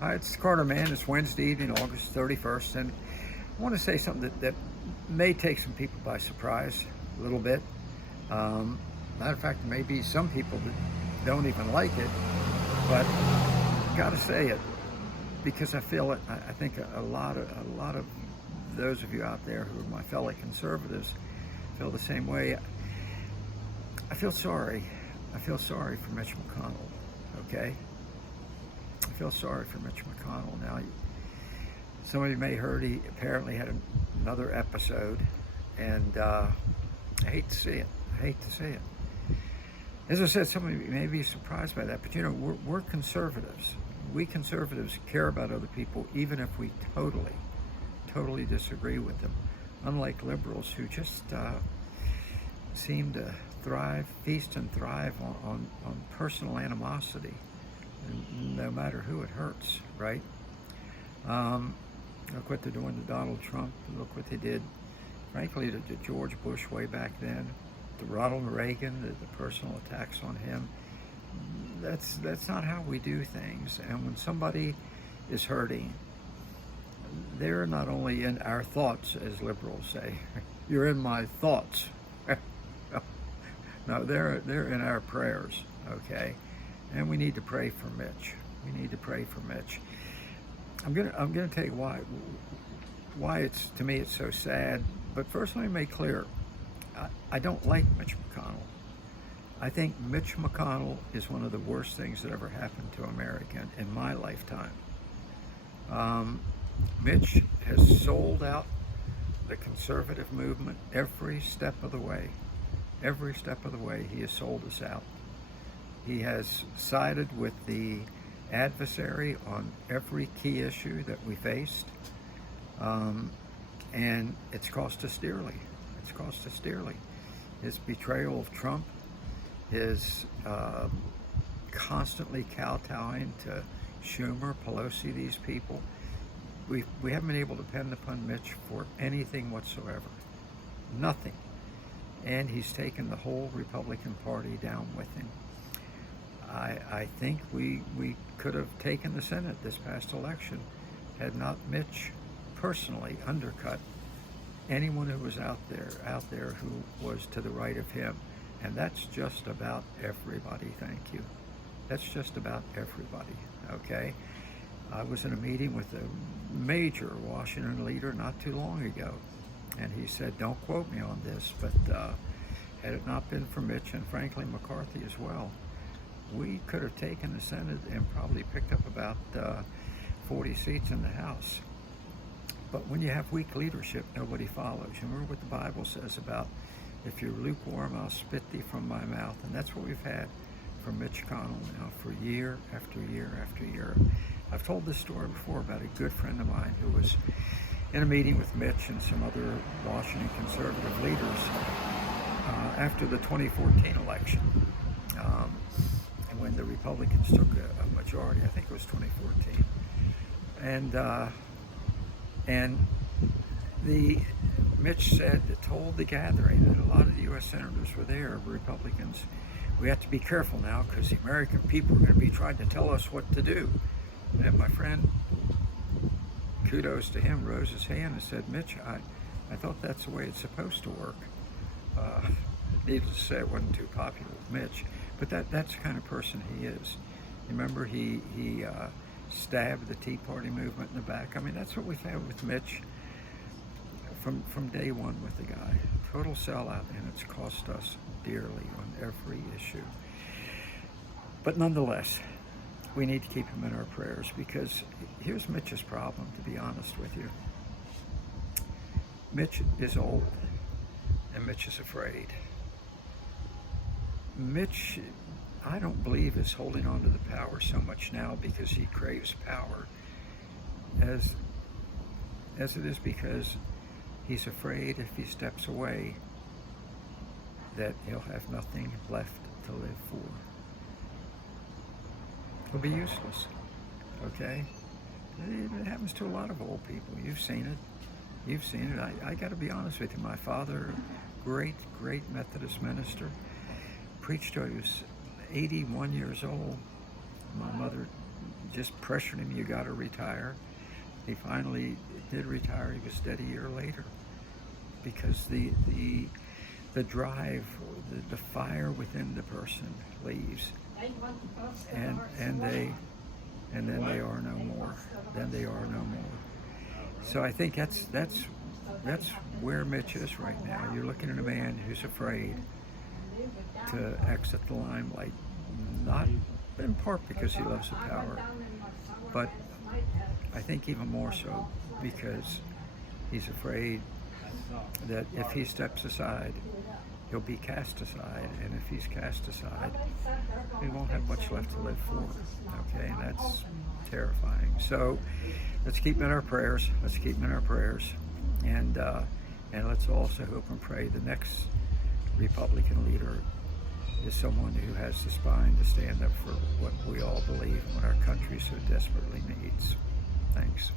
Hi, it's Carter Man. It's Wednesday evening, August 31st, and I want to say something that may take some people by surprise a little bit. Matter of fact, maybe some people that don't even like it, but got to say it because I feel it. I think a lot of those of you out there who are my fellow conservatives feel the same way. I feel sorry. I feel sorry for Mitch McConnell. Okay. I feel sorry for Mitch McConnell. Now, some of you may have heard he apparently had another episode, and I hate to see it. I hate to see it. As I said, some of you may be surprised by that, but you know, we're conservatives. We conservatives care about other people, even if we totally disagree with them. Unlike liberals who just seem to feast and thrive on personal animosity, no matter who it hurts, right? Look what they're doing to Donald Trump. Look what they did, frankly, to George Bush way back then, to Ronald Reagan, the personal attacks on him. That's not how we do things. And when somebody is hurting, they're not only in our thoughts, as liberals say. You're in my thoughts. No, they're in our prayers, okay? And we need to pray for Mitch. We need to pray for Mitch. I'm gonna tell you why it's, to me, it's so sad. But first, let me make clear, I don't like Mitch McConnell. I think Mitch McConnell is one of the worst things that ever happened to America in my lifetime. Mitch has sold out the conservative movement every step of the way. Every step of the way, he has sold us out. He has sided with the adversary on every key issue that we faced. And it's cost us dearly. It's cost us dearly. His betrayal of Trump, his constantly kowtowing to Schumer, Pelosi, these people. We haven't been able to depend upon Mitch for anything whatsoever. Nothing. And he's taken the whole Republican Party down with him. I think we could have taken the Senate this past election had not Mitch personally undercut anyone who was out there who was to the right of him. And that's just about everybody, thank you. That's just about everybody, okay? I was in a meeting with a major Washington leader not too long ago, and he said, don't quote me on this, but had it not been for Mitch and frankly McCarthy as well, we could have taken the Senate and probably picked up about 40 seats in the House. But when you have weak leadership, nobody follows. You remember what the Bible says about, if you're lukewarm, I'll spit thee from my mouth. And that's what we've had from Mitch McConnell now for year after year after year. I've told this story before about a good friend of mine who was in a meeting with Mitch and some other Washington conservative leaders after the 2014 election. And when the Republicans took a majority, I think it was 2014. And Mitch told the gathering, and a lot of the U.S. senators were there, Republicans, we have to be careful now because the American people are going to be trying to tell us what to do. And my friend, kudos to him, rose his hand and said, Mitch, I thought that's the way it's supposed to work. Needless to say, it wasn't too popular with Mitch, but that's the kind of person he is. Remember, he stabbed the Tea Party movement in the back. I mean, that's what we've had with Mitch from day one with the guy. Total sellout, and it's cost us dearly on every issue. But nonetheless, we need to keep him in our prayers, because here's Mitch's problem, to be honest with you. Mitch is old, and Mitch is afraid. Mitch, I don't believe, is holding on to the power so much now because he craves power as it is because he's afraid if he steps away that he'll have nothing left to live for. He'll be useless, okay? It happens to a lot of old people. You've seen it. You've seen it. I got to be honest with you. My father, great Methodist minister, preached till he was 81 years old. My mother just pressured him, you got to retire. He finally did retire. He was dead a year later because the drive, the fire within the person leaves, and then they are no more. Then they are no more. So I think that's where Mitch is right now. You're looking at a man who's afraid to exit the limelight, not in part because he loves the power, but I think even more so because he's afraid that if he steps aside, he'll be cast aside, and if he's cast aside, he won't have much left to live for. Okay, and that's terrifying. So let's keep him in our prayers. Let's keep him in our prayers, and let's also hope and pray the next Republican leader is someone who has the spine to stand up for what we all believe and what our country so desperately needs. Thanks.